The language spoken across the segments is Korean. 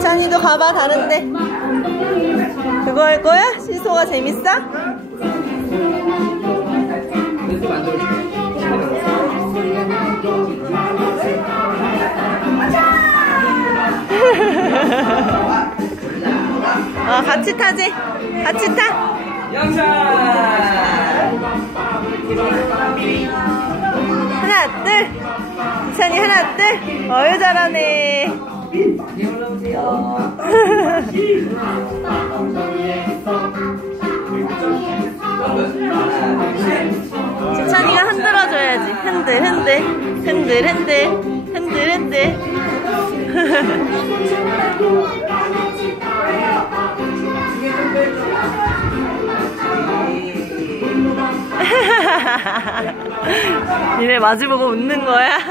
찬이도 가봐 다른데 그거 할 거야? 신소가 재밌어? 어 같이 타지. 같이 타. 하나 둘. 지찬이 하나 둘. 어유 잘하네. 지찬이가 흔들어줘야지. 흔들 흔들. 흔들 흔들. 흔들 흔들 니네 마주보고 웃는 거야?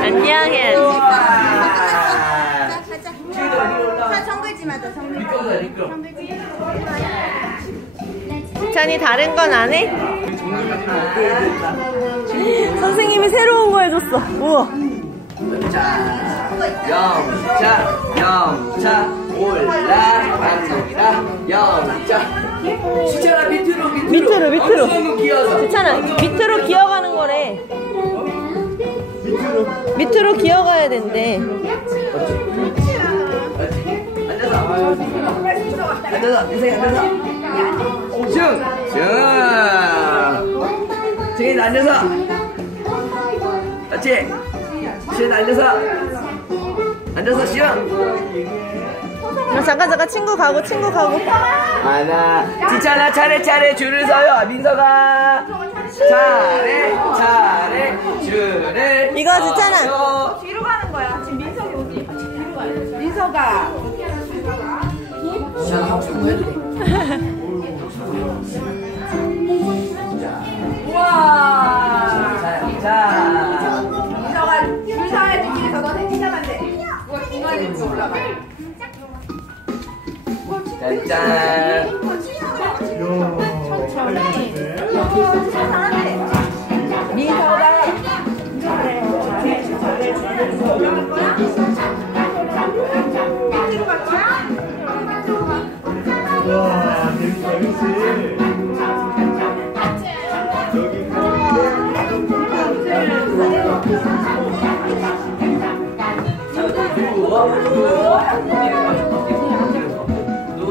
안녕해. 자, 가자. 자, 정글지마다 정글지. 찬이 다른 건 안 해? 선생님이 새로운 거 해줬어. 우와. 영자 영자 올라 감독이라 영자 진짜라 밑으로 밑으로 밑으로, 밑으로. 괜찮아. 밑으로 기어가는 거래. 밑으로? 밑으로 기어가야 된대. 앉아서 앉아서 인생 앉아서 슝! 슝! 증인 앉아서 그렇지 증인 앉아서 앉아서 슝! 어, 잠깐, 잠깐. 친구 가고, 친구 가고. 하나 지찬아 차례차례 줄을 서요 민서가 차례 차례 줄을 이거 지찬아. 서요. 뒤로 가는 거야. 지금 민석이 어디? 뒤로 가야 돼. 민석아. 지찬아 하고 우와. 자, 자. 민석아, 줄 서야지. 뒤에서 너네 뛰자만데. 누가 중간에 올라가. 짠짠 와, 재밌다, 그치?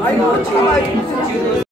아이고, 참아.